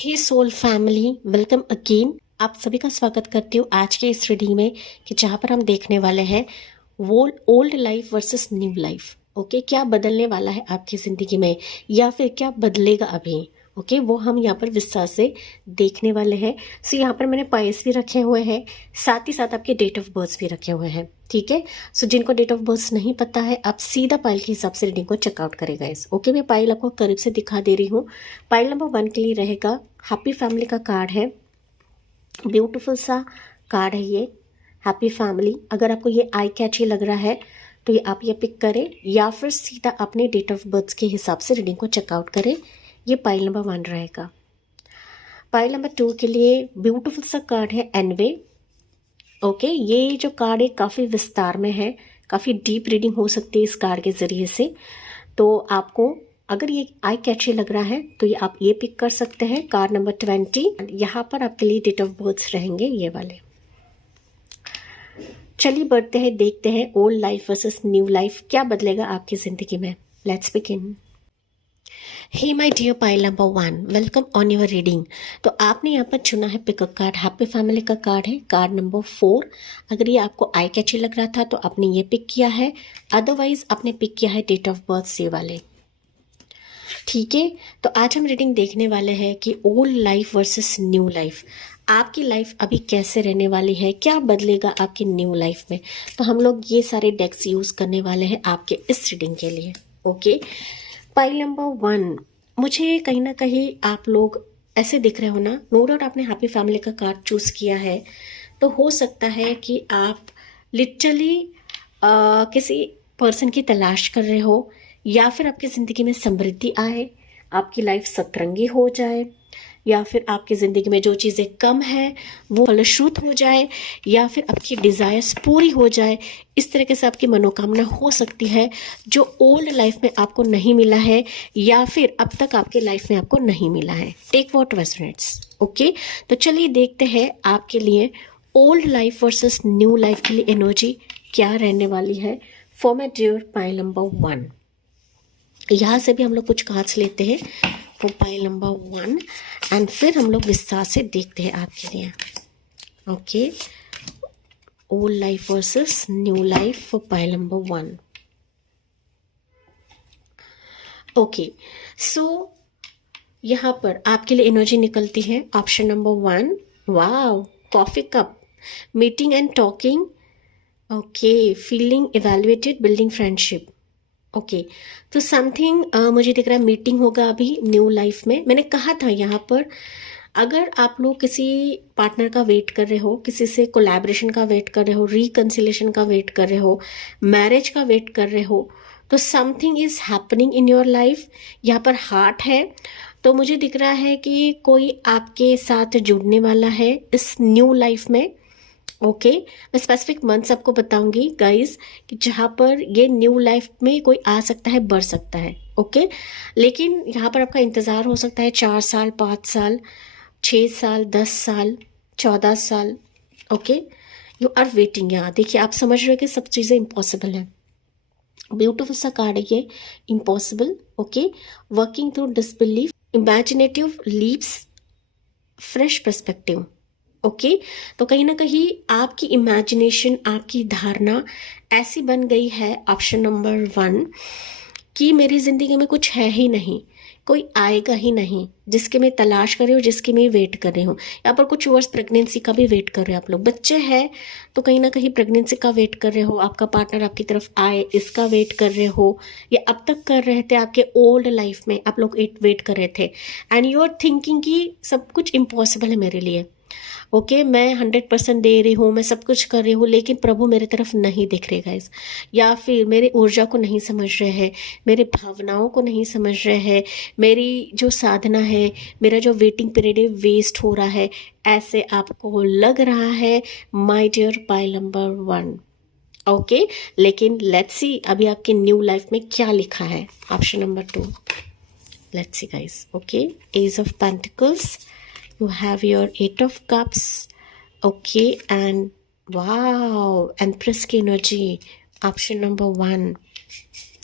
हे soul family, welcome again. आप सभी का स्वागत करती हूँ आज के इस रीडिंग में कि जहाँ पर हम देखने वाले हैं वो old life versus new life. Okay, क्या बदलने वाला है आपकी ज़िंदगी में या फिर क्या बदलेगा अभी। ओके, वो हम यहाँ पर विस्तार से देखने वाले हैं। सो यहाँ पर मैंने पाइस भी रखे हुए हैं, साथ ही साथ आपके डेट ऑफ बर्थ भी रखे हुए हैं। ठीक है, सो जिनको डेट ऑफ बर्थ नहीं पता है आप सीधा पाइल के हिसाब से रीडिंग को चेकआउट करेगा इस। ओके, मैं पाइल आपको करीब से दिखा दे रही हूँ। पाइल नंबर 1 के लिए रहेगा हैप्पी फैमिली का कार्ड है। ब्यूटीफुल सा कार्ड है ये, हैप्पी फैमिली। अगर आपको ये आई कैची लग रहा है तो ये आप ये पिक करें या फिर सीधा अपने डेट ऑफ बर्थ के हिसाब से रीडिंग को चेकआउट करें। ये पाइल नंबर 1 रहेगा। पाइल नंबर 2 के लिए ब्यूटीफुल सा कार्ड है एनवे। ओके, ये जो कार्ड है काफ़ी विस्तार में है, काफ़ी डीप रीडिंग हो सकती है इस कार्ड के ज़रिए से। तो आपको अगर ये आई कैची लग रहा है तो ये आप ये पिक कर सकते हैं, कार्ड नंबर 20। यहाँ पर आपके लिए डेट ऑफ बर्थ रहेंगे ये वाले। चलिए बढ़ते हैं, देखते हैं old life versus new life, क्या बदलेगा आपकी ज़िंदगी में। Let's begin. Hey my dear pile number 1, welcome on your reading. तो आपने यहाँ पर चुना है पिकअप कार्ड, हैप्पी फैमिली का कार्ड है, कार्ड नंबर 4। अगर ये आपको आई कैची लग रहा था तो आपने ये पिक किया है, अदरवाइज आपने पिक किया है डेट ऑफ बर्थ से वाले। ठीक है, तो आज हम रीडिंग देखने वाले हैं कि old life versus new life, आपकी लाइफ अभी कैसे रहने वाली है, क्या बदलेगा आपकी न्यू लाइफ में। तो हम लोग ये सारे डेक्स यूज़ करने वाले हैं आपके इस रीडिंग के लिए। ओके, पाइल नंबर 1, मुझे कहीं ना कहीं आप लोग ऐसे दिख रहे हो ना, नो डाउट आपने हैप्पी फैमिली का कार्ड चूज़ किया है। तो हो सकता है कि आप लिटरली किसी पर्सन की तलाश कर रहे हो, या फिर आपकी ज़िंदगी में समृद्धि आए, आपकी लाइफ सतरंगी हो जाए, या फिर आपकी ज़िंदगी में जो चीज़ें कम है वो फलश्रुत हो जाए, या फिर आपकी डिज़ायर्स पूरी हो जाए। इस तरीके से आपकी मनोकामना हो सकती है जो ओल्ड लाइफ में आपको नहीं मिला है या फिर अब तक आपके लाइफ में आपको नहीं मिला है। Take what resonates. ओके, तो चलिए देखते हैं आपके लिए old life versus new life के लिए एनर्जी क्या रहने वाली है for my dear pile number 1। यहाँ से भी हम लोग कुछ कार्ड्स लेते हैं फॉर पाइल नंबर 1 एंड फिर हम लोग विस्तार से देखते हैं आपके लिए। Okay, old life versus new life for pile number 1। Okay, so यहाँ पर आपके लिए एनर्जी निकलती है option number 1, wow, coffee cup, meeting and talking. Okay, feeling evaluated, building friendship. Okay, तो समथिंग मुझे दिख रहा है मीटिंग होगा अभी न्यू लाइफ में। मैंने कहा था यहाँ पर अगर आप लोग किसी पार्टनर का वेट कर रहे हो, किसी से कोलैबोरेशन का वेट कर रहे हो, रिकन्सिलेशन का वेट कर रहे हो, मैरिज का वेट कर रहे हो, तो something is happening in your life. यहाँ पर हार्ट है, तो मुझे दिख रहा है कि कोई आपके साथ जुड़ने वाला है इस न्यू लाइफ में। ओके, मैं स्पेसिफिक मंथ्स आपको बताऊंगी गाइस कि जहाँ पर ये न्यू लाइफ में कोई आ सकता है, बढ़ सकता है। ओके, लेकिन यहाँ पर आपका इंतज़ार हो सकता है 4 साल, 5 साल, 6 साल, 10 साल, 14 साल। Okay, you are waiting. यहाँ देखिए, आप समझ रहे हो कि सब चीज़ें इम्पॉसिबल है। ब्यूटीफुल सा कार्ड है ये, impossible. Okay, working through disbelief, imaginative leaps, fresh perspective. Okay, तो कहीं ना कहीं आपकी इमेजिनेशन, आपकी धारणा ऐसी बन गई है ऑप्शन नंबर 1 कि मेरी ज़िंदगी में कुछ है ही नहीं, कोई आएगा ही नहीं जिसके मैं तलाश कर रही हूँ, जिसके मैं वेट कर रही हूँ। यहाँ पर कुछ वर्ष प्रेगनेंसी का भी वेट कर रहे हो आप लोग, बच्चे हैं तो कहीं ना कहीं प्रेगनेंसी का वेट कर रहे हो, आपका पार्टनर आपकी तरफ आए इसका वेट कर रहे हो, या अब तक कर रहे थे आपके ओल्ड लाइफ में आप लोग वेट कर रहे थे एंड यू आर थिंकिंग कि सब कुछ इम्पॉसिबल है मेरे लिए। ओके, मैं 100% दे रही हूँ, मैं सब कुछ कर रही हूँ, लेकिन प्रभु मेरे तरफ नहीं दिख रहे गाइस, या फिर मेरी ऊर्जा को नहीं समझ रहे हैं, मेरे भावनाओं को नहीं समझ रहे हैं, मेरी जो साधना है, मेरा जो वेटिंग पीरियड है वेस्ट हो रहा है, ऐसे आपको लग रहा है my dear pile number 1। Okay, लेकिन लेट्स सी अभी आपके न्यू लाइफ में क्या लिखा है option number 2। Let's see guys. Okay, ace of pentacles, you have your 8 of cups. Okay, and wow, empress की energy option number 1।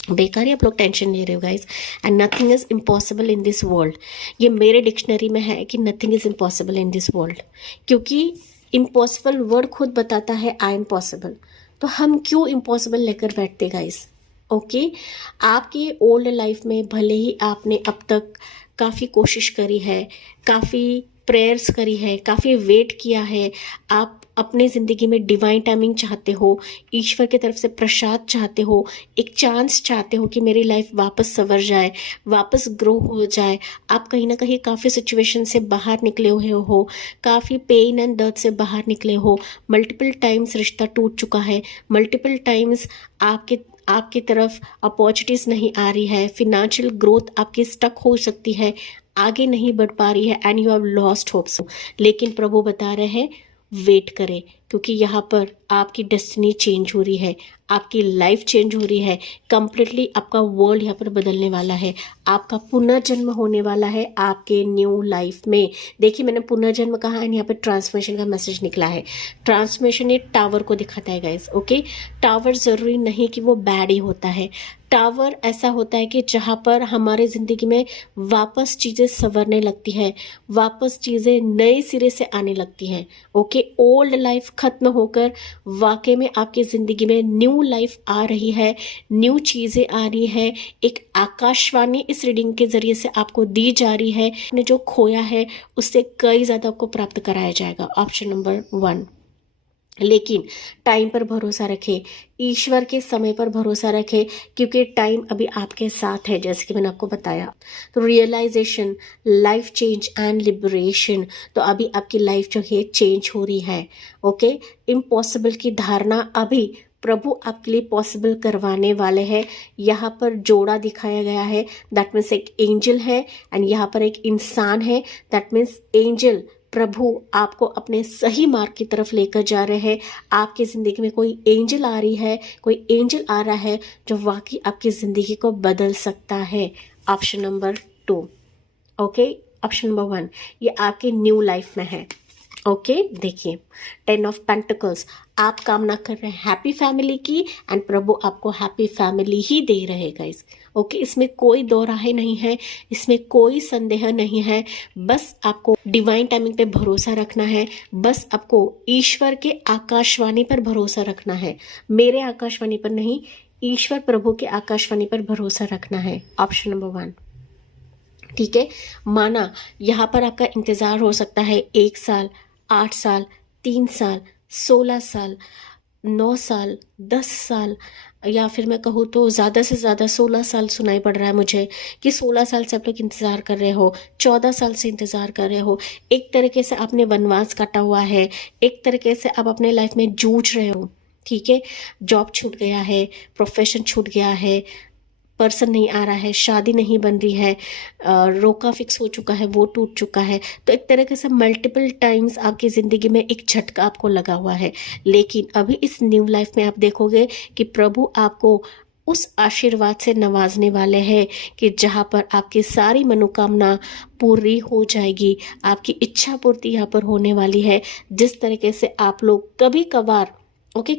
बेकार ही आप लोग टेंशन ले रहे हो guys. And nothing is impossible in this world, ये मेरे डिक्शनरी में है कि nothing is impossible in this world, क्योंकि इम्पॉसिबल वर्ड खुद बताता है आई एम पॉसिबल। तो हम क्यों इम्पॉसिबल लेकर बैठते गाइस? ओके, आपकी ओल्ड लाइफ में भले ही आपने अब तक काफ़ी कोशिश करी है, काफ़ी प्रेयर्स करी है, काफ़ी वेट किया है, आप अपने ज़िंदगी में डिवाइन टाइमिंग चाहते हो, ईश्वर की तरफ से प्रसाद चाहते हो, एक चांस चाहते हो कि मेरी लाइफ वापस संवर जाए, वापस ग्रो हो जाए। आप कहीं ना कहीं काफ़ी सिचुएशन से बाहर निकले हुए हो, काफ़ी पेन एंड दर्द से बाहर निकले हो, मल्टीपल टाइम्स रिश्ता टूट चुका है, मल्टीपल टाइम्स आपकी तरफ अपॉर्चुनिटीज नहीं आ रही है, फिनेंशियल ग्रोथ आपकी स्टक हो सकती है, आगे नहीं बढ़ पा रही है, and you have lost hopes. लेकिन प्रभु बता रहे हैं वेट करें, क्योंकि यहाँ पर आपकी डेस्टिनी चेंज हो रही है, आपकी लाइफ चेंज हो रही है, कंप्लीटली आपका वर्ल्ड यहाँ पर बदलने वाला है, आपका पुनर्जन्म होने वाला है आपके न्यू लाइफ में। देखिए मैंने पुनर्जन्म कहा है, यहाँ पर ट्रांसफॉर्मेशन का मैसेज निकला है। ट्रांसफॉर्मेशन ये टावर को दिखाता है गाइस। ओके, टावर जरूरी नहीं कि वो बैड ही होता है, टावर ऐसा होता है कि जहाँ पर हमारे ज़िंदगी में वापस चीज़ें संवरने लगती है, वापस चीज़ें नए सिरे से आने लगती हैं। ओके, ओल्ड लाइफ खत्म होकर वाकई में आपकी ज़िंदगी में न्यू लाइफ आ रही है, न्यू चीज़ें आ रही है। एक आकाशवाणी इस रीडिंग के ज़रिए से आपको दी जा रही है, आपने जो खोया है उससे कई ज़्यादा आपको प्राप्त कराया जाएगा। Option number 1। लेकिन टाइम पर भरोसा रखें, ईश्वर के समय पर भरोसा रखें, क्योंकि टाइम अभी आपके साथ है, जैसे कि मैंने आपको बताया। तो realisation, life change and liberation, तो अभी आपकी लाइफ जो है चेंज हो रही है। ओके, इम्पॉसिबल की धारणा अभी प्रभु आपके लिए पॉसिबल करवाने वाले हैं। यहाँ पर जोड़ा दिखाया गया है, दैट मीन्स एक एंजल है एंड यहाँ पर एक इंसान है, दैट मीन्स एंजल प्रभु आपको अपने सही मार्ग की तरफ लेकर जा रहे हैं। आपकी ज़िंदगी में कोई एंजल आ रही है, कोई एंजल आ रहा है जो वाकई आपकी ज़िंदगी को बदल सकता है। Option number 2। Okay, option number 1 ये आपके न्यू लाइफ में है। ओके, देखिए 10 ऑफ पेंटिकल्स, आप कामना कर रहे हैं हैप्पी फैमिली की, एंड प्रभु आपको हैप्पी फैमिली ही दे रहे गाइस। ओके, इसमें कोई दो राहें नहीं है, इसमें कोई संदेह नहीं है। बस आपको डिवाइन टाइमिंग पे भरोसा रखना है, बस आपको ईश्वर के आकाशवाणी पर भरोसा रखना है, मेरे आकाशवाणी पर नहीं, ईश्वर प्रभु के आकाशवाणी पर भरोसा रखना है। ऑप्शन नंबर 1, ठीक है। माना यहाँ पर आपका इंतज़ार हो सकता है 1 साल, 8 साल, 3 साल, 16 साल, 9 साल, 10 साल, या फिर मैं कहूँ तो ज़्यादा से ज़्यादा 16 साल सुनाई पड़ रहा है मुझे कि 16 साल से आप लोग इंतज़ार कर रहे हो, 14 साल से इंतज़ार कर रहे हो। एक तरीके से आपने वनवास काटा हुआ है, एक तरीके से आप अपने लाइफ में जूझ रहे हो। ठीक है, जॉब छूट गया है, प्रोफेशन छूट गया है, पर्सन नहीं आ रहा है, शादी नहीं बन रही है, रोका फिक्स हो चुका है, वो टूट चुका है। तो एक तरीके से मल्टीपल टाइम्स आपकी ज़िंदगी में एक झटका आपको लगा हुआ है। लेकिन अभी इस न्यू लाइफ में आप देखोगे कि प्रभु आपको उस आशीर्वाद से नवाजने वाले हैं कि जहाँ पर आपकी सारी मनोकामना पूरी हो जाएगी, आपकी इच्छा पूर्ति यहाँ पर होने वाली है। जिस तरीके से आप लोग कभी कभार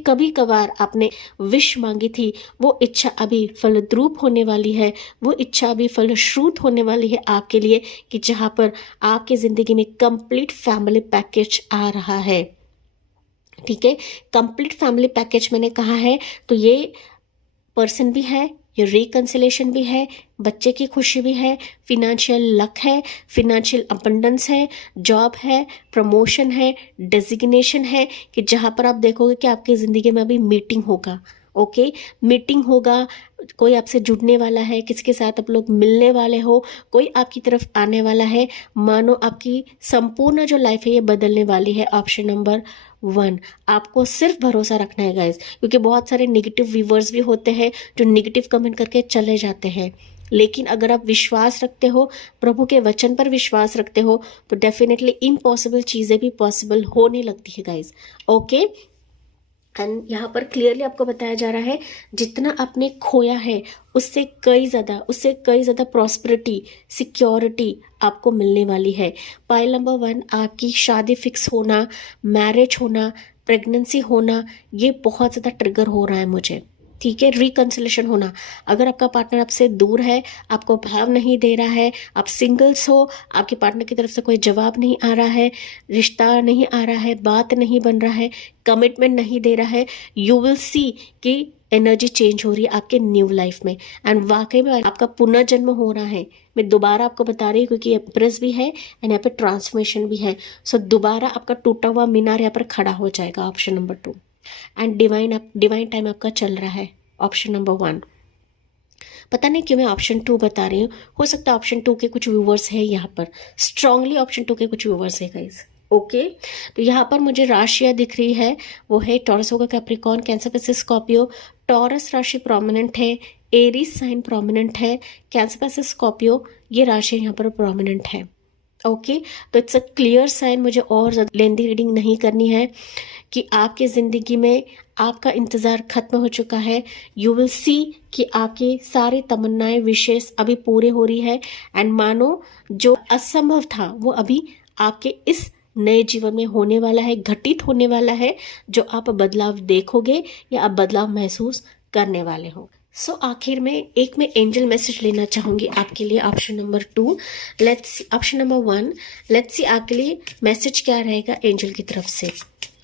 कभी कभार आपने विश मांगी थी, वो इच्छा अभी फलद्रूप होने वाली है, वो इच्छा अभी फलश्रुत होने वाली है आपके लिए, कि जहाँ पर आपकी ज़िंदगी में कंप्लीट फैमिली पैकेज आ रहा है। ठीक है, कंप्लीट फैमिली पैकेज मैंने कहा है तो ये पर्सन भी है, ये रिकन्सिलेशन भी है, बच्चे की खुशी भी है, फिनेंशियल लक है, फिनेंशियल अबंडेंस है, जॉब है, प्रमोशन है, डेजिग्नेशन है, कि जहाँ पर आप देखोगे कि आपकी ज़िंदगी में अभी मीटिंग होगा। ओके, मीटिंग होगा, कोई आपसे जुड़ने वाला है, किसी के साथ आप लोग मिलने वाले हो, कोई आपकी तरफ आने वाला है, मानो आपकी संपूर्ण जो लाइफ है ये बदलने वाली है। ऑप्शन नंबर 1, आपको सिर्फ भरोसा रखना है गाइस, क्योंकि बहुत सारे नेगेटिव व्यूवर्स भी होते हैं जो नेगेटिव कमेंट करके चले जाते हैं। लेकिन अगर आप विश्वास रखते हो, प्रभु के वचन पर विश्वास रखते हो, तो डेफिनेटली इम्पॉसिबल चीज़ें भी पॉसिबल होने लगती है गाइस। ओके, एंड यहाँ पर क्लियरली आपको बताया जा रहा है जितना आपने खोया है उससे कई ज़्यादा प्रॉस्पेरिटी, सिक्योरिटी आपको मिलने वाली है। पाइल नंबर 1, आपकी शादी फिक्स होना, मैरिज होना, प्रेगनेंसी होना, ये बहुत ज़्यादा ट्रिगर हो रहा है मुझे। ठीक है, रिकंसिलेशन होना। अगर आपका पार्टनर आपसे दूर है, आपको भाव नहीं दे रहा है, आप सिंगल्स हो, आपके पार्टनर की तरफ से कोई जवाब नहीं आ रहा है, रिश्ता नहीं आ रहा है, बात नहीं बन रहा है, कमिटमेंट नहीं दे रहा है, यू विल सी कि एनर्जी चेंज हो रही है आपके न्यू लाइफ में। एंड वाकई में आपका पुनर्जन्म हो रहा है। मैं दोबारा आपको बता रही हूँ क्योंकि एम्प्रेस भी है एंड यहाँ पे ट्रांसफॉर्मेशन भी है। सो दोबारा आपका टूटा हुआ मीनार यहाँ पर खड़ा हो जाएगा, option number 2। And divine time आपका चल रहा है, ऑप्शन नंबर 1। पता नहीं क्यों मैं ऑप्शन 2 बता रही हूँ, हो सकता है ऑप्शन 2 के कुछ व्यूवर्स है यहाँ पर, स्ट्रांगली ऑप्शन 2 के कुछ व्यूवर्स है गाइस। ओके, तो यहाँ पर मुझे राशियाँ दिख रही है, वो है टॉरस होगा, कैप्रिकॉर्न, कैंसर, पिसिस, स्कॉर्पियो। टॉरस राशि प्रोमिनेंट है, एरीज साइन प्रोमिनेंट है, कैंसर, पिसिस, स्कॉर्पियो ये राशि यहाँ पर प्रोमिनेंट है। ओके, तो इट्स अ क्लियर साइन, मुझे और ज़्यादा लेंदी रीडिंग नहीं करनी है कि आपके ज़िंदगी में आपका इंतज़ार खत्म हो चुका है। यू विल सी कि आपकी सारी तमन्नाएं, विशेष अभी पूरे हो रही है। एंड मानो जो असंभव था वो अभी आपके इस नए जीवन में होने वाला है, घटित होने वाला है, जो आप बदलाव देखोगे या आप बदलाव महसूस करने वाले हो। सो आखिर में एक मैं एंजल मैसेज लेना चाहूंगी आपके लिए, option number 2। Option number 1, let's see आपके लिए मैसेज क्या रहेगा एंजल की तरफ से।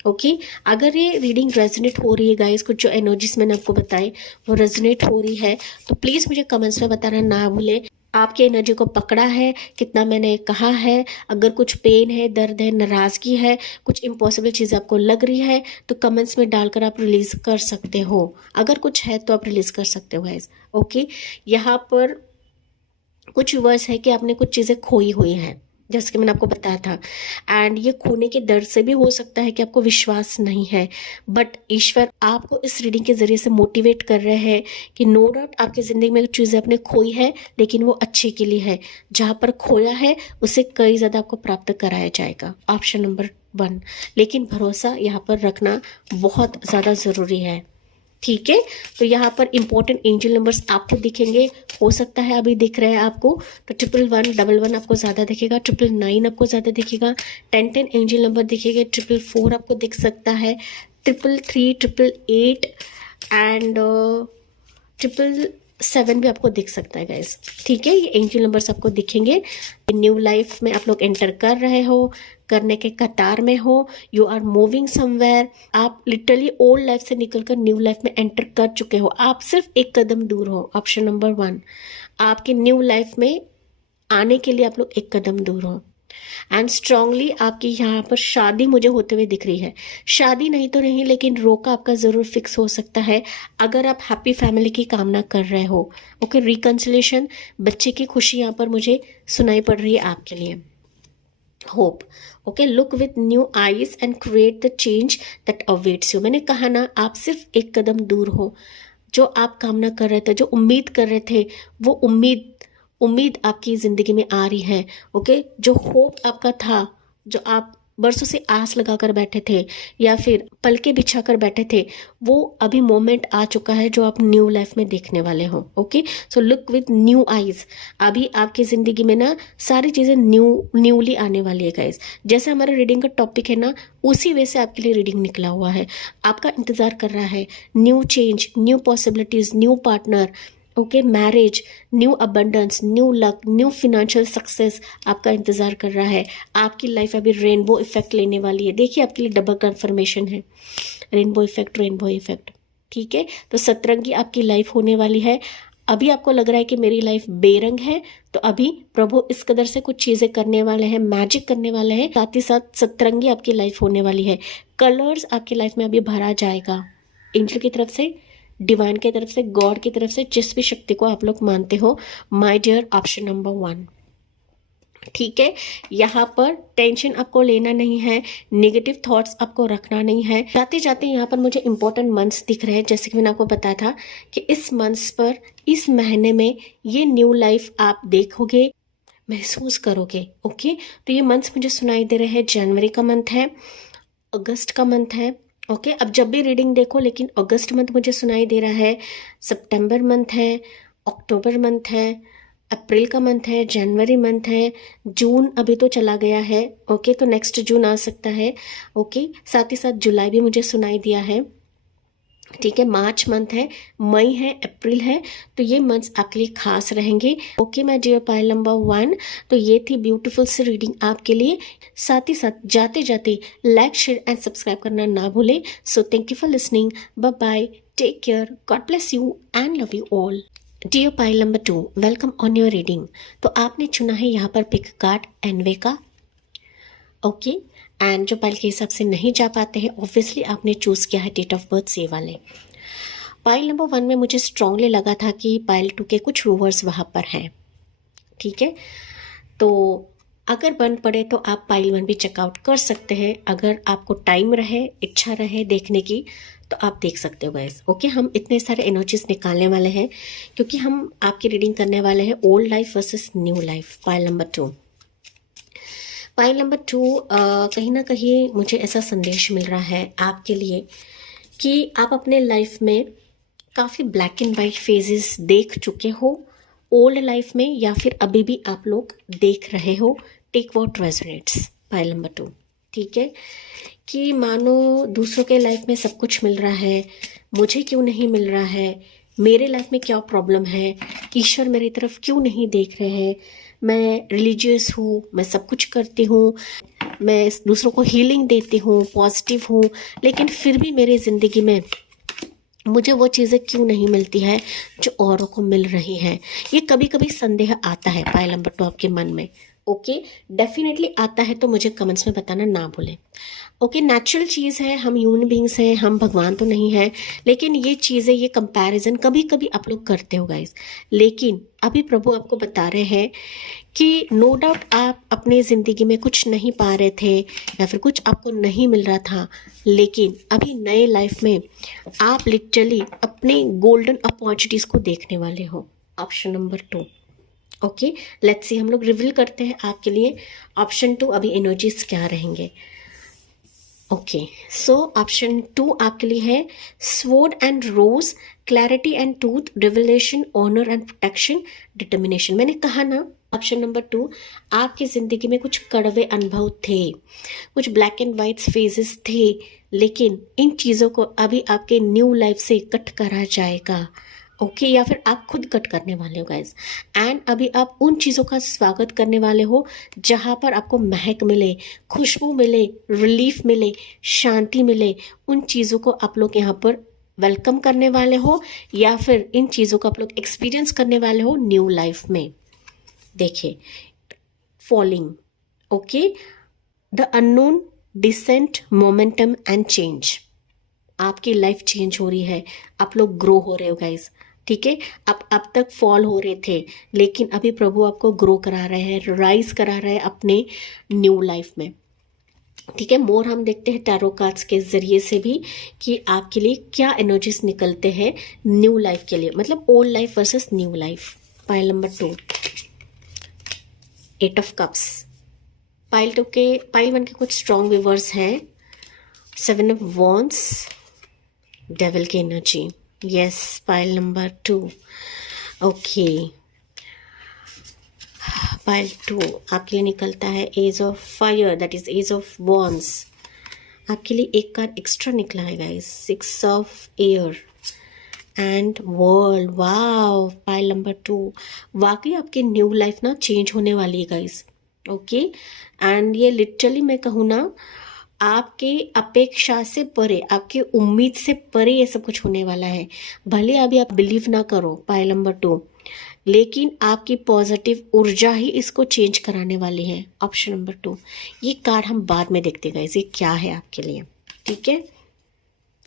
ओके, अगर ये रीडिंग रेजोनेट हो रही है गाइस, कुछ जो एनर्जीज मैंने आपको बताई वो रेजोनेट हो रही है, तो प्लीज़ मुझे कमेंट्स में बताना ना भूलें आपकी एनर्जी को पकड़ा है, कितना मैंने कहा है। अगर कुछ पेन है, दर्द है, नाराज़गी है, कुछ इम्पॉसिबल चीज़ आपको लग रही है, तो कमेंट्स में डालकर आप रिलीज़ कर सकते हो। अगर कुछ है तो आप रिलीज़ कर सकते हो गाइस। ओके, यहाँ पर कुछ वर्ड्स है कि आपने कुछ चीज़ें खोई हुई हैं, जैसे कि मैंने आपको बताया था। एंड ये खोने के दर्द से भी हो सकता है कि आपको विश्वास नहीं है, बट ईश्वर आपको इस रीडिंग के जरिए से मोटिवेट कर रहे हैं कि नो डाउट आपकी ज़िंदगी में कुछ चीज़ें आपने खोई है, लेकिन वो अच्छे के लिए है। जहाँ पर खोया है उसे कई ज़्यादा आपको प्राप्त कराया जाएगा, ऑप्शन नंबर 1। लेकिन भरोसा यहाँ पर रखना बहुत ज़्यादा ज़रूरी है। ठीक है, तो यहाँ पर इंपॉर्टेंट एंजल नंबर्स आपको दिखेंगे, हो सकता है अभी दिख रहे हैं आपको, तो 1111 आपको ज़्यादा दिखेगा, 999 आपको ज़्यादा दिखेगा, 1010 एंजल नंबर दिखेंगे, 444 आपको दिख सकता है, 333, 888 एंड 777 भी आपको दिख सकता है गाइस। ठीक है, ये एंजल नंबर्स आपको दिखेंगे। न्यू लाइफ में आप लोग एंटर कर रहे हो, करने के कतार में हो, यू आर मूविंग समवेयर। आप लिटरली ओल्ड लाइफ से निकलकर न्यू लाइफ में एंटर कर चुके हो, आप सिर्फ एक कदम दूर हो, ऑप्शन नंबर 1। आपके न्यू लाइफ में आने के लिए आप लोग एक कदम दूर हो। एंड स्ट्रांगली आपकी यहाँ पर शादी मुझे होते हुए दिख रही है। शादी नहीं तो नहीं, लेकिन रोका आपका ज़रूर फिक्स हो सकता है अगर आप हैप्पी फैमिली की कामना कर रहे हो। ओके, रिकंसिलेशन, बच्चे की खुशी यहाँ पर मुझे सुनाई पड़ रही है आपके लिए। Hope, okay, look with new eyes and create the change that awaits you. मैंने कहा ना, आप सिर्फ एक कदम दूर हो। जो आप कामना कर रहे थे, जो उम्मीद कर रहे थे, वो उम्मीद आपकी ज़िंदगी में आ रही है। ओके, जो होप आपका था, जो आप बरसों से आस लगा कर बैठे थे या फिर पलके बिछा कर बैठे थे, वो अभी मोमेंट आ चुका है जो आप न्यू लाइफ में देखने वाले हो। Okay, so look with new eyes. अभी आपकी ज़िंदगी में ना सारी चीज़ें न्यूली आने वाली है गाइज। जैसे हमारा रीडिंग का टॉपिक है ना, उसी वे से आपके लिए रीडिंग निकला हुआ है। आपका इंतज़ार कर रहा है new change, new possibilities, new partner, okay, marriage, new abundance, new luck, new financial success आपका इंतज़ार कर रहा है। आपकी लाइफ अभी रेनबो इफेक्ट लेने वाली है। देखिए, आपके लिए डबल कंफर्मेशन है, रेनबो इफेक्ट। ठीक है, तो सतरंगी आपकी लाइफ होने वाली है। अभी आपको लग रहा है कि मेरी लाइफ बेरंग है, तो अभी प्रभु इस कदर से कुछ चीज़ें करने वाले हैं, मैजिक करने वाले हैं, साथ ही साथ सतरंगी आपकी लाइफ होने वाली है। कलर्स आपकी लाइफ में अभी भरा जाएगा, एंजल की तरफ से, डिवाइन की तरफ से, गॉड की तरफ से, जिस भी शक्ति को आप लोग मानते हो, माय डियर, ऑप्शन नंबर 1। ठीक है, यहाँ पर टेंशन आपको लेना नहीं है, नेगेटिव थॉट्स आपको रखना नहीं है। जाते जाते यहाँ पर मुझे इंपॉर्टेंट मंथ्स दिख रहे हैं, जैसे कि मैंने आपको बताया था कि इस मंथ्स पर, इस महीने में ये न्यू लाइफ आप देखोगे, महसूस करोगे। ओके, तो ये मंथ्स मुझे सुनाई दे रहे हैं। जनवरी का मंथ है, अगस्त का मंथ है। ओके, अब जब भी रीडिंग देखो, लेकिन अगस्त मंथ मुझे सुनाई दे रहा है, सितंबर मंथ है, अक्टूबर मंथ है, अप्रैल का मंथ है, जनवरी मंथ है, जून अभी तो चला गया है। ओके, तो नेक्स्ट जून आ सकता है। ओके, साथ ही साथ जुलाई भी मुझे सुनाई दिया है। ठीक है, मार्च मंथ है, मई है, अप्रैल है, तो ये मंथ्स आपके लिए खास रहेंगे। Okay my dear pile number 1, तो ये थी ब्यूटीफुल सी रीडिंग आपके लिए। साथ ही साथ जाते जाते लाइक शेयर एंड सब्सक्राइब करना ना भूलें। So thank you for listening, bye bye, take care, God bless you and love you all. Dear pile number 2, welcome on your reading. तो आपने चुना है यहाँ पर पिक कार्ड एनवे का। ओके, एंड जो पाइल के हिसाब से नहीं जा पाते हैं, ऑब्वियसली आपने चूज़ किया है डेट ऑफ बर्थ से वाले। पाइल नंबर 1 में मुझे स्ट्रांगली लगा था कि पाइल 2 के कुछ व्यूअर्स वहाँ पर हैं। ठीक है, तो अगर बन पड़े तो आप पाइल 1 भी चेकआउट कर सकते हैं। अगर आपको टाइम रहे, इच्छा रहे देखने की, तो आप देख सकते हो गाइस। ओके, हम इतने सारे एनर्जीज निकालने वाले हैं क्योंकि हम आपकी रीडिंग करने वाले हैं old life versus new life. Pile number 2, pile number 2, कहीं ना कहीं मुझे ऐसा संदेश मिल रहा है आपके लिए कि आप अपने लाइफ में काफ़ी ब्लैक एंड वाइट फेजेस देख चुके हो ओल्ड लाइफ में, या फिर अभी भी आप लोग देख रहे हो। Take what resonates. Pile number 2, ठीक है, कि मानो दूसरों के लाइफ में सब कुछ मिल रहा है, मुझे क्यों नहीं मिल रहा है, मेरे लाइफ में क्या प्रॉब्लम है, ईश्वर मेरी तरफ क्यों नहीं देख रहे हैं, मैं रिलीजियस हूँ, मैं सब कुछ करती हूँ, मैं दूसरों को हीलिंग देती हूँ, पॉजिटिव हूँ, लेकिन फिर भी मेरी ज़िंदगी में मुझे वो चीज़ें क्यों नहीं मिलती है जो औरों को मिल रही हैं। ये कभी कभी संदेह आता है पाइल नंबर 2 आपके मन में। ओके, डेफिनेटली आता है, तो मुझे कमेंट्स में बताना ना भूलें। ओके, नेचुरल चीज़ है, हम ह्यूमन बींग्स हैं, हम भगवान तो नहीं है, लेकिन ये चीज़ें, ये कंपैरिजन कभी कभी आप लोग करते हो गाइस। लेकिन अभी प्रभु आपको बता रहे हैं कि नो डाउट आप अपने ज़िंदगी में कुछ नहीं पा रहे थे या फिर कुछ आपको नहीं मिल रहा था, लेकिन अभी नए लाइफ में आप लिटरली अपने गोल्डन अपॉर्चुनिटीज़ को देखने वाले हो। Option number 2। Okay, let's see, हम लोग रिवील करते हैं आपके लिए ऑप्शन 2 अभी एनर्जीज क्या रहेंगे। ओके, सो ऑप्शन 2 आपके लिए है sword and rose, clarity and truth, revelation, honour and protection, determination. मैंने कहा ना, ऑप्शन नंबर 2, आपकी जिंदगी में कुछ कड़वे अनुभव थे, कुछ ब्लैक एंड वाइट फेजेस थे, लेकिन इन चीज़ों को अभी आपके न्यू लाइफ से कट करा जाएगा। ओके, या फिर आप खुद कट करने वाले हो गाइज, एंड अभी आप उन चीज़ों का स्वागत करने वाले हो जहाँ पर आपको महक मिले, खुशबू मिले, रिलीफ मिले, शांति मिले। उन चीज़ों को आप लोग यहाँ पर वेलकम करने वाले हो, या फिर इन चीज़ों को आप लोग एक्सपीरियंस करने वाले हो न्यू लाइफ में। देखिए, falling, okay, the unknown, descent, momentum and change. आपकी लाइफ चेंज हो रही है, आप लोग ग्रो हो रहे हो गाइज। ठीक है, आप अब तक फॉल हो रहे थे, लेकिन अभी प्रभु आपको ग्रो करा रहे हैं, राइज करा रहे हैं अपने न्यू लाइफ में। ठीक है, मोर हम देखते हैं टैरो कार्ड्स के जरिए से भी कि आपके लिए क्या एनर्जीज निकलते हैं न्यू लाइफ के लिए, मतलब old life versus new life. Pile number 2, 8 of cups. Pile 1 के कुछ स्ट्रॉन्ग व्यूवर्स हैं, 7 ऑफ वॉन्ड्स, डेविल की एनर्जी। Yes, pile number 2। Okay, pile 2 आपके लिए निकलता है ace of fire, that is ace of wands. आपके लिए एक कार्ड एक्स्ट्रा निकला है guys, 6 of air and world. Wow, pile number 2, वाकई आपकी न्यू लाइफ ना चेंज होने वाली है गाइस। ओके, एंड ये लिटरली मैं कहूँ ना, आपके अपेक्षा से परे, आपकी उम्मीद से परे ये सब कुछ होने वाला है। भले अभी आप बिलीव ना करो पाइल नंबर 2, लेकिन आपकी पॉजिटिव ऊर्जा ही इसको चेंज कराने वाली है। ऑप्शन नंबर 2, ये कार्ड हम बाद में देखते हैं गाइस, ये क्या है आपके लिए। ठीक है,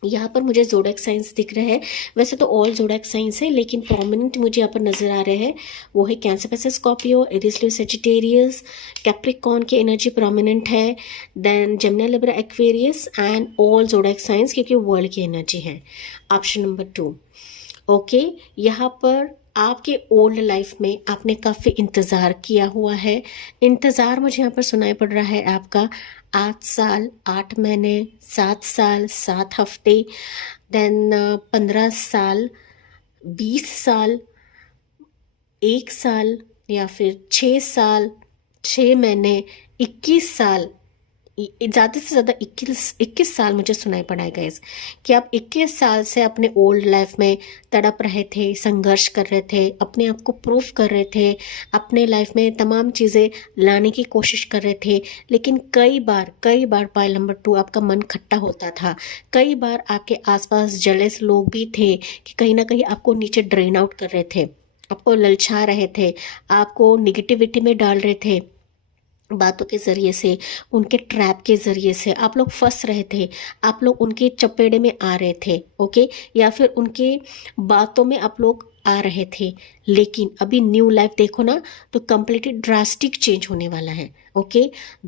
यहाँ पर मुझे जोडेक साइंस दिख रहे हैं, वैसे तो ऑल जोडेक साइंस है, लेकिन प्रोमिनेंट मुझे यहाँ पर नजर आ रहे हैं वो है cancer, Pisces, Scorpio, Aries, Leo, Sagittarius, Capricorn की एनर्जी प्रोमिनेंट है, then Gemini, Libra, Aquarius and all zodiac signs, क्योंकि वर्ल्ड की एनर्जी है। ऑप्शन नंबर 2, ओके, यहाँ पर आपके ओल्ड लाइफ में आपने काफ़ी इंतज़ार किया हुआ है। इंतज़ार मुझे यहाँ पर सुनाई पड़ रहा है आपका 8 साल, 8 महीने, 7 साल, 7 हफ्ते, देन 15 साल, 20 साल, 1 साल, या फिर 6 साल, 6 महीने, 21 साल, ज़्यादा से ज़्यादा 21 साल मुझे सुनाई पड़ा है गाइस, कि आप 21 साल से अपने ओल्ड लाइफ में तड़प रहे थे, संघर्ष कर रहे थे, अपने आप को प्रूफ कर रहे थे, अपने लाइफ में तमाम चीज़ें लाने की कोशिश कर रहे थे, लेकिन कई बार पाइल नंबर 2 आपका मन खट्टा होता था। कई बार आपके आसपास जेलस लोग भी थे कि कहीं ना कहीं आपको नीचे ड्रेन आउट कर रहे थे, आपको ललचा रहे थे, आपको निगेटिविटी में डाल रहे थे, बातों के ज़रिए से, उनके ट्रैप के ज़रिए से आप लोग फंस रहे थे, आप लोग उनके चपेड़े में आ रहे थे, ओके, या फिर उनके बातों में आप लोग आ रहे थे। लेकिन अभी न्यू लाइफ देखो ना, तो कंप्लीटली ड्रास्टिक चेंज होने वाला है, ओके।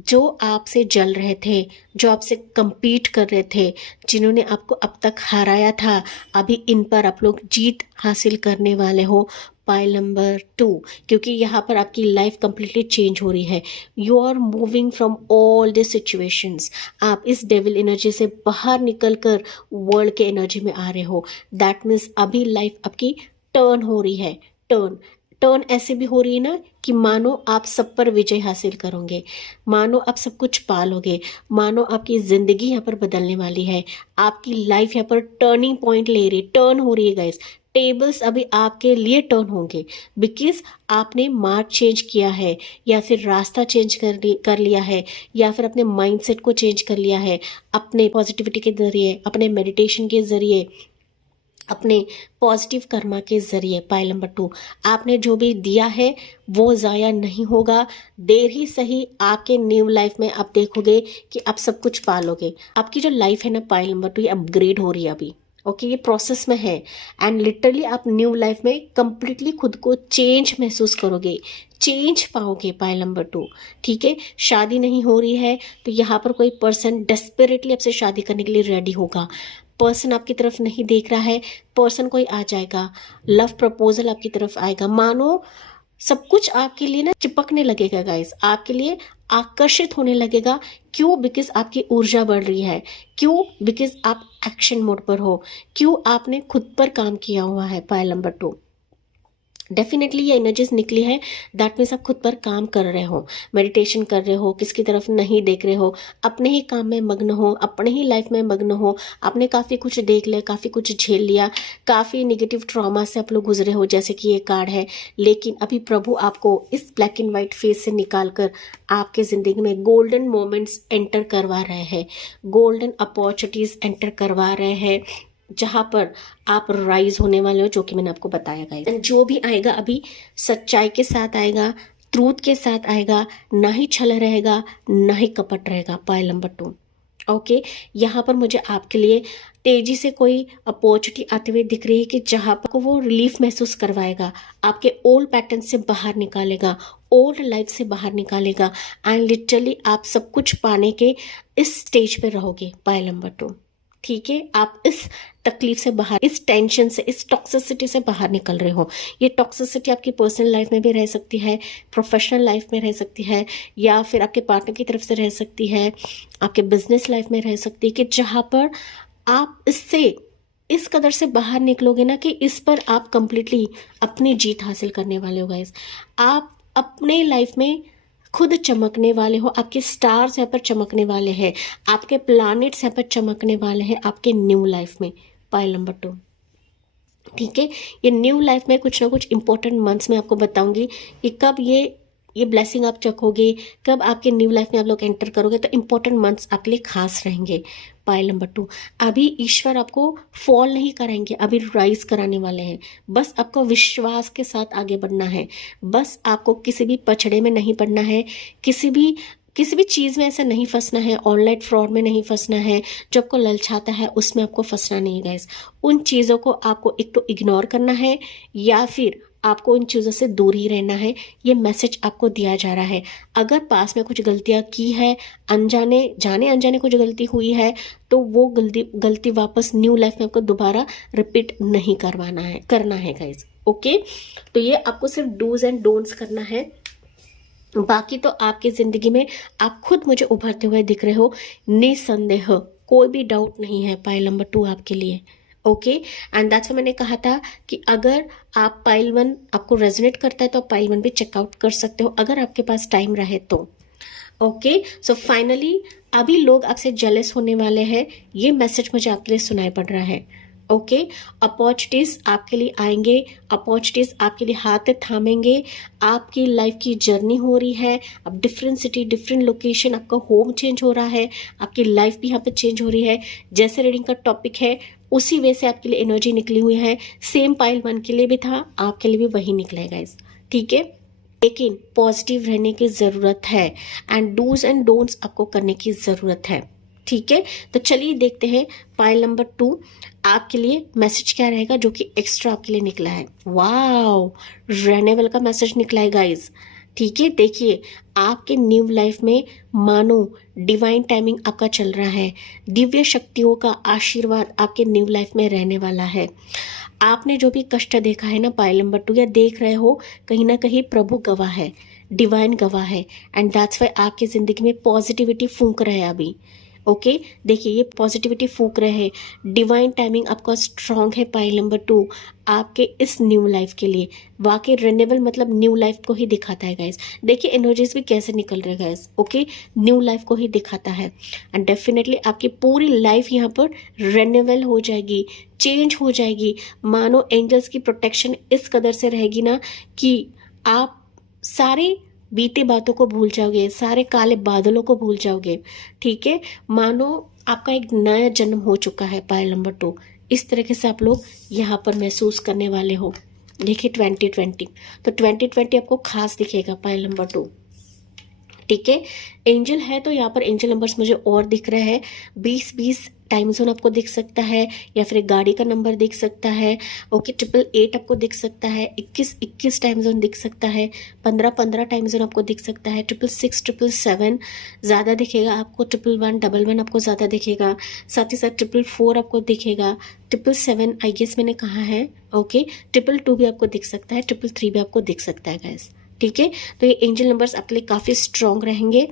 जो आपसे जल रहे थे, जो आपसे compete कर रहे थे, जिन्होंने आपको अब तक हराया था, अभी इन पर आप लोग जीत हासिल करने वाले हो, पाइल नंबर 2, क्योंकि यहाँ पर आपकी लाइफ कंप्लीटली चेंज हो रही है। You are moving from all this situations. आप इस डेविल एनर्जी से बाहर निकल कर वर्ल्ड के एनर्जी में आ रहे हो। दैट मीन्स अभी लाइफ आपकी टर्न हो रही है। टर्न ऐसे भी हो रही है ना कि मानो आप सब पर विजय हासिल करोगे, मानो आप सब कुछ पालोगे, मानो आपकी ज़िंदगी यहाँ पर बदलने वाली है, आपकी लाइफ यहाँ पर टर्निंग पॉइंट ले रही, टर्न हो रही है गाइस। टेबल्स अभी आपके लिए टर्न होंगे, बिकॉज आपने मार्ग चेंज किया है, या फिर रास्ता चेंज कर लिया है, या फिर अपने माइंडसेट को चेंज कर लिया है, अपने पॉजिटिविटी के ज़रिए, अपने मेडिटेशन के ज़रिए, अपने पॉजिटिव कर्मा के ज़रिए। पाइल नंबर 2, आपने जो भी दिया है वो ज़ाया नहीं होगा। देर ही सही आपके न्यू लाइफ में आप देखोगे कि आप सब कुछ पालोगे। आपकी जो लाइफ है ना पाइल नंबर 2, ये अपग्रेड हो रही है अभी, ओके, ये प्रोसेस में है। एंड लिटरली आप न्यू लाइफ में कंप्लीटली खुद को चेंज महसूस करोगे, चेंज पाओगे पाइल नंबर 2, ठीक है। शादी नहीं हो रही है तो यहाँ पर कोई पर्सन डेस्परेटली आपसे शादी करने के लिए रेडी होगा। पर्सन आपकी तरफ नहीं देख रहा है, पर्सन कोई आ जाएगा, लव प्रपोजल आपकी तरफ आएगा, मानो सब कुछ आपके लिए ना चिपकने लगेगा गाइस, आपके लिए आकर्षित होने लगेगा। क्यों? बिकॉज आपकी ऊर्जा बढ़ रही है। क्यों? बिकॉज आप एक्शन मोड पर हो। क्यों? आपने खुद पर काम किया हुआ है। पाइल नंबर 2, डेफिनेटली ये एनर्जीज निकली है, दैट मीन्स आप खुद पर काम कर रहे हो, मेडिटेशन कर रहे हो, किसकी तरफ नहीं देख रहे हो, अपने ही काम में मग्न हो, अपने ही लाइफ में मग्न हो। आपने काफ़ी कुछ देख लिया, काफ़ी कुछ झेल लिया, काफ़ी नेगेटिव ट्रॉमा से आप लोग गुजरे हो, जैसे कि ये कार्ड है। लेकिन अभी प्रभु आपको इस ब्लैक एंड वाइट फेस से निकाल कर आपके ज़िंदगी में गोल्डन मोमेंट्स एंटर करवा रहे हैं, गोल्डन अपॉर्चुनिटीज़ एंटर करवा रहे हैं, जहाँ पर आप राइज होने वाले हो, जो कि मैंने आपको बताया गाइस। जो भी आएगा अभी सच्चाई के साथ आएगा, ट्रूथ के साथ आएगा, ना ही छल रहेगा, ना ही कपट रहेगा। Pile number 2, okay. यहाँ पर मुझे आपके लिए तेजी से कोई अपॉर्चुनिटी आती हुई दिख रही है कि जहाँ पर को वो रिलीफ महसूस करवाएगा, आपके ओल्ड पैटर्न से बाहर निकालेगा, ओल्ड लाइफ से बाहर निकालेगा, एंड लिटरली आप सब कुछ पाने के इस स्टेज पे रहोगे। पाइल नंबर 2, ठीक है। आप इस तकलीफ से बाहर, इस टेंशन से, इस टॉक्सिसिटी से बाहर निकल रहे हो। ये टॉक्सिसिटी आपकी पर्सनल लाइफ में भी रह सकती है, प्रोफेशनल लाइफ में रह सकती है, या फिर आपके पार्टनर की तरफ से रह सकती है, आपके बिजनेस लाइफ में रह सकती है, कि जहाँ पर आप इससे इस कदर से बाहर निकलोगे ना कि इस पर आप कंप्लीटली अपनी जीत हासिल करने वाले हो गाइस। आप अपने लाइफ में खुद चमकने वाले हो, आपके स्टार्स यहाँ पर चमकने वाले हैं, आपके प्लैनेट्स यहाँ पर चमकने वाले हैं आपके न्यू लाइफ में। पाइल नंबर 2, ठीक है। ये न्यू लाइफ में कुछ ना कुछ इंपॉर्टेंट मंथ्स में आपको बताऊंगी कि कब ये ब्लेसिंग आप चखोगे, कब आपके न्यू लाइफ में आप लोग एंटर करोगे, तो इंपॉर्टेंट मंथ्स आपके लिए खास रहेंगे। पाइल नंबर 2, अभी ईश्वर आपको फॉल नहीं कराएंगे, अभी राइज कराने वाले हैं। बस आपको विश्वास के साथ आगे बढ़ना है, बस आपको किसी भी पछड़े में नहीं पड़ना है, किसी भी चीज़ में ऐसा नहीं फंसना है, ऑनलाइन फ्रॉड में नहीं फंसना है, जो आपको ललचाता है उसमें आपको फंसना नहीं है गाइस। उन चीज़ों को आपको एक तो इग्नोर करना है, या फिर आपको इन चीज़ों से दूर ही रहना है। ये मैसेज आपको दिया जा रहा है। अगर पास में कुछ गलतियाँ की है, जाने अनजाने कुछ गलती हुई है, तो वो गलती वापस न्यू लाइफ में आपको दोबारा रिपीट नहीं करना है गाइस, ओके। तो ये आपको सिर्फ डूज एंड डोंट्स करना है, बाकी तो आपकी ज़िंदगी में आप खुद मुझे उभरते हुए दिख रहे हो, निसंदेह, कोई भी डाउट नहीं है। पाइल नंबर 2 आपके लिए, ओके। एंड दैट्स मैंने कहा था कि अगर आप पाइल 1 आपको रेजोनेट करता है तो आप पाइल 1 भी चेकआउट कर सकते हो, अगर आपके पास टाइम रहे तो। ओके, सो फाइनली अभी लोग आपसे जेलस होने वाले हैं, ये मैसेज मुझे आपके लिए सुनाई पड़ रहा है। ओके, अपॉर्चुनिटीज आपके लिए आएंगे, अपॉर्चुनिटीज आपके लिए हाथ थामेंगे, आपकी लाइफ की जर्नी हो रही है, अब डिफरेंट सिटी डिफरेंट लोकेशन, आपका होम चेंज हो रहा है, आपकी लाइफ भी यहाँ पे चेंज हो रही है। जैसे रीडिंग का टॉपिक है उसी वे से आपके लिए एनर्जी निकली हुई है, सेम पाइल 1 के लिए भी था, आपके लिए भी वही निकलेगा इस, ठीक है। लेकिन पॉजिटिव रहने की ज़रूरत है एंड डूज एंड डोंट्स आपको करने की ज़रूरत है, ठीक है। तो चलिए देखते हैं पाइल नंबर 2 आपके लिए मैसेज क्या रहेगा जो कि एक्स्ट्रा आपके लिए निकला है। वाओ, रेनेवल का मैसेज निकला है गाइज, ठीक है। देखिए आपके न्यू लाइफ में मानो डिवाइन टाइमिंग आपका चल रहा है, दिव्य शक्तियों का आशीर्वाद आपके न्यू लाइफ में रहने वाला है। आपने जो भी कष्ट देखा है ना पाइल नंबर 2 या देख रहे हो, कहीं ना कहीं प्रभु गवाह है, डिवाइन गवाह है, एंड दैट्स वाई आपकी जिंदगी में पॉजिटिविटी फूंक रहे हैं अभी। ओके, देखिए ये पॉजिटिविटी फूक रहे हैं, डिवाइन टाइमिंग आपका स्ट्रांग है पाइल नंबर 2 आपके इस न्यू लाइफ के लिए। वाकई रिन्यूअल मतलब न्यू लाइफ को ही दिखाता है गाइस। देखिए एनर्जीज भी कैसे निकल रहे गाइस, ओके, न्यू लाइफ को ही दिखाता है एंड डेफिनेटली आपकी पूरी लाइफ यहाँ पर रिन्यूअल हो जाएगी, चेंज हो जाएगी। मानो एंजल्स की प्रोटेक्शन इस कदर से रहेगी ना कि आप सारे बीते बातों को भूल जाओगे, सारे काले बादलों को भूल जाओगे, ठीक है। मानो आपका एक नया जन्म हो चुका है पाइल नंबर 2, इस तरीके से आप लोग यहाँ पर महसूस करने वाले हो। देखिए 2020, तो 2020 आपको खास दिखेगा पाइल नंबर 2, ठीक है। एंजल है तो यहाँ पर एंजल नंबर्स मुझे और दिख रहे हैं, 20-20 टाइम जोन आपको दिख सकता है, या फिर एक गाड़ी का नंबर दिख सकता है। ओके, 888 आपको दिख सकता है, 21-21 टाइम जोन दिख सकता है, 15-15 टाइम जोन आपको दिख सकता है, 666 777 ज़्यादा दिखेगा आपको, 1111 आपको ज़्यादा दिखेगा, साथ ही साथ 444 आपको दिखेगा, 777 आई गेस मैंने कहा है, ओके, 222 भी आपको दिख सकता है, 333 भी आपको दिख सकता है गैस, ठीक है। तो ये एंजल नंबर्स आपके लिए काफ़ी स्ट्रांग रहेंगे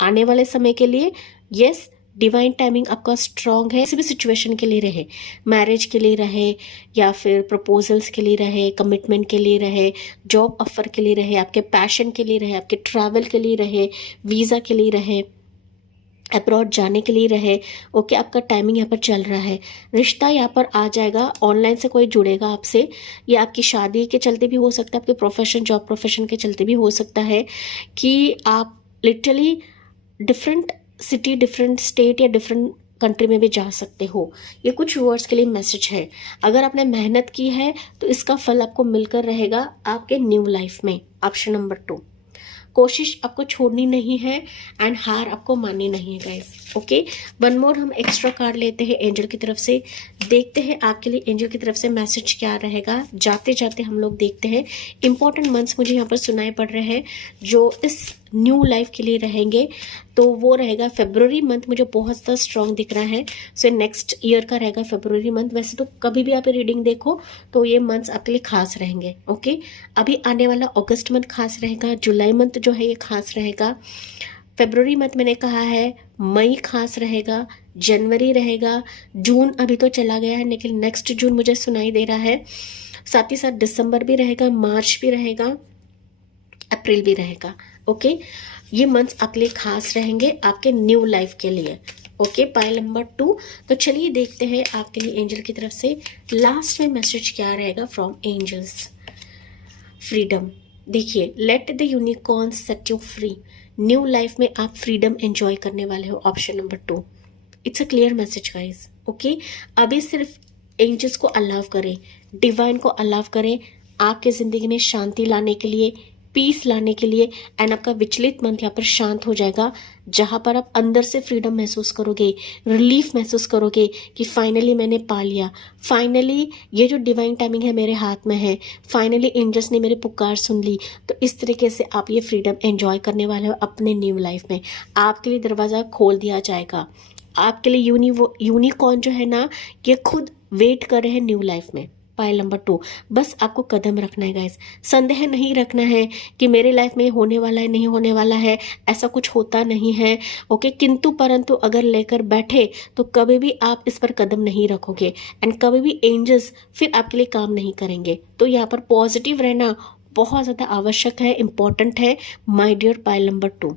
आने वाले समय के लिए। यस, डिवाइन टाइमिंग आपका स्ट्रांग है, किसी भी सिचुएशन के लिए रहे, मैरिज के लिए रहे या फिर प्रपोजल्स के लिए रहे, कमिटमेंट के लिए रहे, जॉब ऑफर के लिए रहे, आपके पैशन के लिए रहे, आपके ट्रैवल के लिए रहे, वीज़ा के लिए रहे, अब्रॉड जाने के लिए रहे। ओके, आपका टाइमिंग यहाँ पर चल रहा है, रिश्ता यहाँ पर आ जाएगा, ऑनलाइन से कोई जुड़ेगा आपसे, या आपकी शादी के चलते भी हो सकता है, आपके प्रोफेशन जॉब प्रोफेशन के चलते भी हो सकता है कि आप literally different city different state या डिफरेंट कंट्री में भी जा सकते हो। ये कुछ व्यूअर्स के लिए मैसेज है। अगर आपने मेहनत की है तो इसका फल आपको मिलकर रहेगा आपके न्यू लाइफ में। ऑप्शन नंबर 2, कोशिश आपको छोड़नी नहीं है एंड हार आपको माननी नहीं है गाइस। ओके, वन मोर हम एक्स्ट्रा कार्ड लेते हैं एंजल की तरफ से, देखते हैं आपके लिए एंजल की तरफ से मैसेज क्या रहेगा। जाते जाते हम लोग देखते हैं इंपॉर्टेंट मंथ्स मुझे यहाँ पर सुनाई पड़ रहे हैं जो इस न्यू लाइफ के लिए रहेंगे। तो वो रहेगा फरवरी मंथ, मुझे बहुत ज़्यादा स्ट्रॉन्ग दिख रहा है, सो नेक्स्ट ईयर का रहेगा फरवरी मंथ। वैसे तो कभी भी आप रीडिंग देखो तो ये मंथ्स आपके लिए खास रहेंगे। ओके, अभी आने वाला अगस्त मंथ खास रहेगा, जुलाई मंथ जो है ये खास रहेगा, फरवरी मंथ मैंने कहा है, मई खास रहेगा, जनवरी रहेगा, जून अभी तो चला गया है लेकिन नेक्स्ट जून मुझे सुनाई दे रहा है, साथ ही साथ दिसंबर भी रहेगा, मार्च भी रहेगा, अप्रैल भी रहेगा। ओके, ये मंथ्स आपके लिए खास रहेंगे आपके न्यू लाइफ के लिए। Okay, pile number 2। तो चलिए देखते हैं आपके लिए एंजल की तरफ से लास्ट में मैसेज क्या रहेगा फ्रॉम एंजल्स। फ्रीडम, देखिए, let the unicorn set you free. New life में आप फ्रीडम एंजॉय करने वाले हो। Option number 2, it's a clear message guys. Okay, अभी सिर्फ एंजल्स को अलाउ करें, डिवाइन को अलाउ करें आपके जिंदगी में शांति लाने के लिए, पीस लाने के लिए, एंड आपका विचलित मन यहाँ पर शांत हो जाएगा, जहां पर आप अंदर से फ्रीडम महसूस करोगे, रिलीफ महसूस करोगे कि फाइनली मैंने पा लिया, फाइनली ये जो डिवाइन टाइमिंग है मेरे हाथ में है, फाइनली एंजल्स ने मेरी पुकार सुन ली। तो इस तरीके से आप ये फ्रीडम एंजॉय करने वाले हो अपने न्यू लाइफ में। आपके लिए दरवाज़ा खोल दिया जाएगा, आपके लिए यूनिकॉर्न जो है ना ये खुद वेट कर रहे हैं न्यू लाइफ में। पाइल नंबर 2, बस आपको कदम रखना है गाइस, संदेह नहीं रखना है कि मेरे लाइफ में होने वाला है, नहीं होने वाला है, ऐसा कुछ होता नहीं है। ओके, किंतु परंतु अगर लेकर बैठे तो कभी भी आप इस पर कदम नहीं रखोगे एंड कभी भी एंजल्स फिर आपके लिए काम नहीं करेंगे। तो यहाँ पर पॉजिटिव रहना बहुत ज़्यादा आवश्यक है, इंपॉर्टेंट है my dear pile number 2।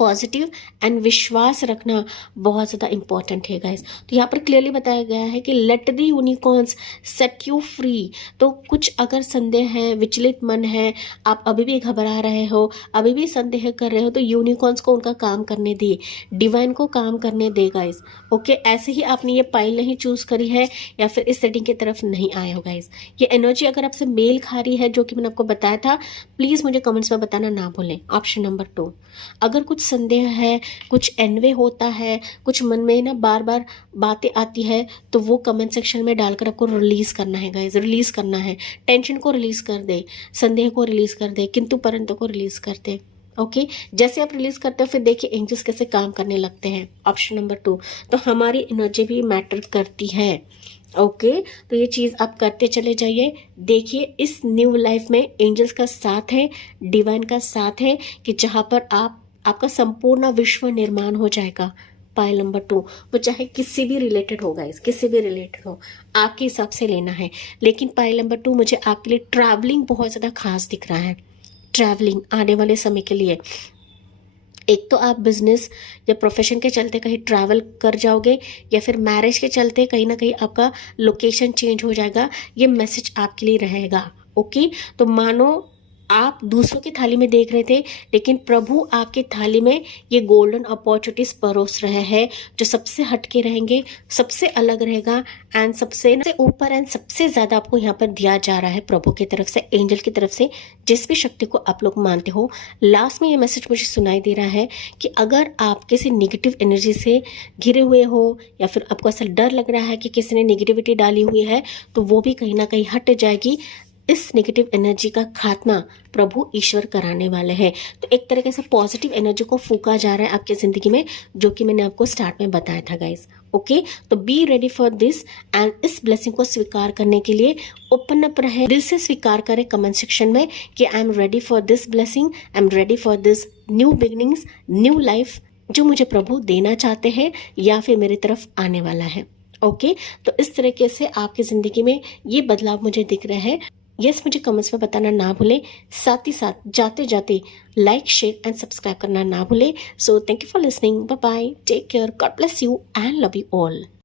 Positive and विश्वास रखना बहुत ज़्यादा इंपॉर्टेंट है गाइस। तो यहाँ पर क्लियरली बताया गया है कि let the unicorns set you free. तो कुछ अगर संदेह है, विचलित मन है, आप अभी भी घबरा रहे हो, अभी भी संदेह कर रहे हो, तो यूनिकॉर्न्स को उनका काम करने दिए, डिवाइन को काम करने दे गाइस। ओके, ऐसे ही आपने ये पाइल नहीं चूज करी है या फिर इस सेटिंग की तरफ नहीं आए हो गाइस। ये एनर्जी अगर आपसे मेल खा रही है, जो कि मैंने आपको बताया था, प्लीज मुझे कमेंट्स में बताना ना भूलें। ऑप्शन नंबर 2, अगर कुछ संदेह है, कुछ एनवे होता है, कुछ मन में ना बार बार बातें आती है, तो वो कमेंट सेक्शन में डालकर आपको रिलीज करना है गाइस, रिलीज करना है। टेंशन को रिलीज कर दे, संदेह को रिलीज कर दे, किंतु परंतु को रिलीज कर दे। ओके, जैसे आप रिलीज करते हो फिर देखिए एंजल्स कैसे काम करने लगते हैं। ऑप्शन नंबर 2, तो हमारी एनर्जी भी मैटर करती है। ओके, तो ये चीज आप करते चले जाइए। देखिए इस न्यू लाइफ में एंजल्स का साथ है, डिवाइन का साथ है, कि जहां पर आपका संपूर्ण विश्व निर्माण हो जाएगा। पाइल नंबर 2, वो चाहे किसी भी रिलेटेड हो गाइस, किसी भी रिलेटेड हो, आपके हिसाब से लेना है। लेकिन पाइल नंबर 2 मुझे आपके लिए ट्रैवलिंग बहुत ज्यादा खास दिख रहा है। ट्रैवलिंग आने वाले समय के लिए, एक तो आप बिजनेस या प्रोफेशन के चलते कहीं ट्रैवल कर जाओगे, या फिर मैरिज के चलते कहीं ना कहीं आपका लोकेशन चेंज हो जाएगा। ये मैसेज आपके लिए रहेगा। ओके, तो मानो आप दूसरों की थाली में देख रहे थे, लेकिन प्रभु आपकी थाली में ये गोल्डन अपॉर्चुनिटीज परोस रहे हैं, जो सबसे हटके रहेंगे, सबसे अलग रहेगा, एंड सबसे ऊपर एंड सबसे ज्यादा आपको यहाँ पर दिया जा रहा है प्रभु की तरफ से, एंजल की तरफ से, जिस भी शक्ति को आप लोग मानते हो। लास्ट में ये मैसेज मुझे सुनाई दे रहा है कि अगर आप किसी निगेटिव एनर्जी से घिरे हुए हो, या फिर आपको ऐसा डर लग रहा है कि किसी ने निगेटिविटी डाली हुई है, तो वो भी कहीं ना कहीं हट जाएगी। इस नेगेटिव एनर्जी का खात्मा प्रभु ईश्वर कराने वाले हैं। तो एक तरीके से पॉजिटिव एनर्जी को फूका जा रहा है आपकी जिंदगी में, जो कि मैंने आपको स्टार्ट में बताया था गाइस। ओके, तो be ready for this, and इस ब्लेसिंग को स्वीकार करने के लिए ओपन अप रहे, दिल से स्वीकार करें कमेंट सेक्शन में कि I am ready for this blessing, I am ready for this new beginnings, new life, जो मुझे प्रभु देना चाहते हैं या फिर मेरी तरफ आने वाला है। ओके, तो इस तरीके से आपकी जिंदगी में ये बदलाव मुझे दिख रहे हैं। यस, मुझे कमेंट्स में बताना ना भूले, साथ ही साथ जाते जाते लाइक, शेयर एंड सब्सक्राइब करना ना भूले। So thank you for listening, bye bye, take care, God bless you and love you all.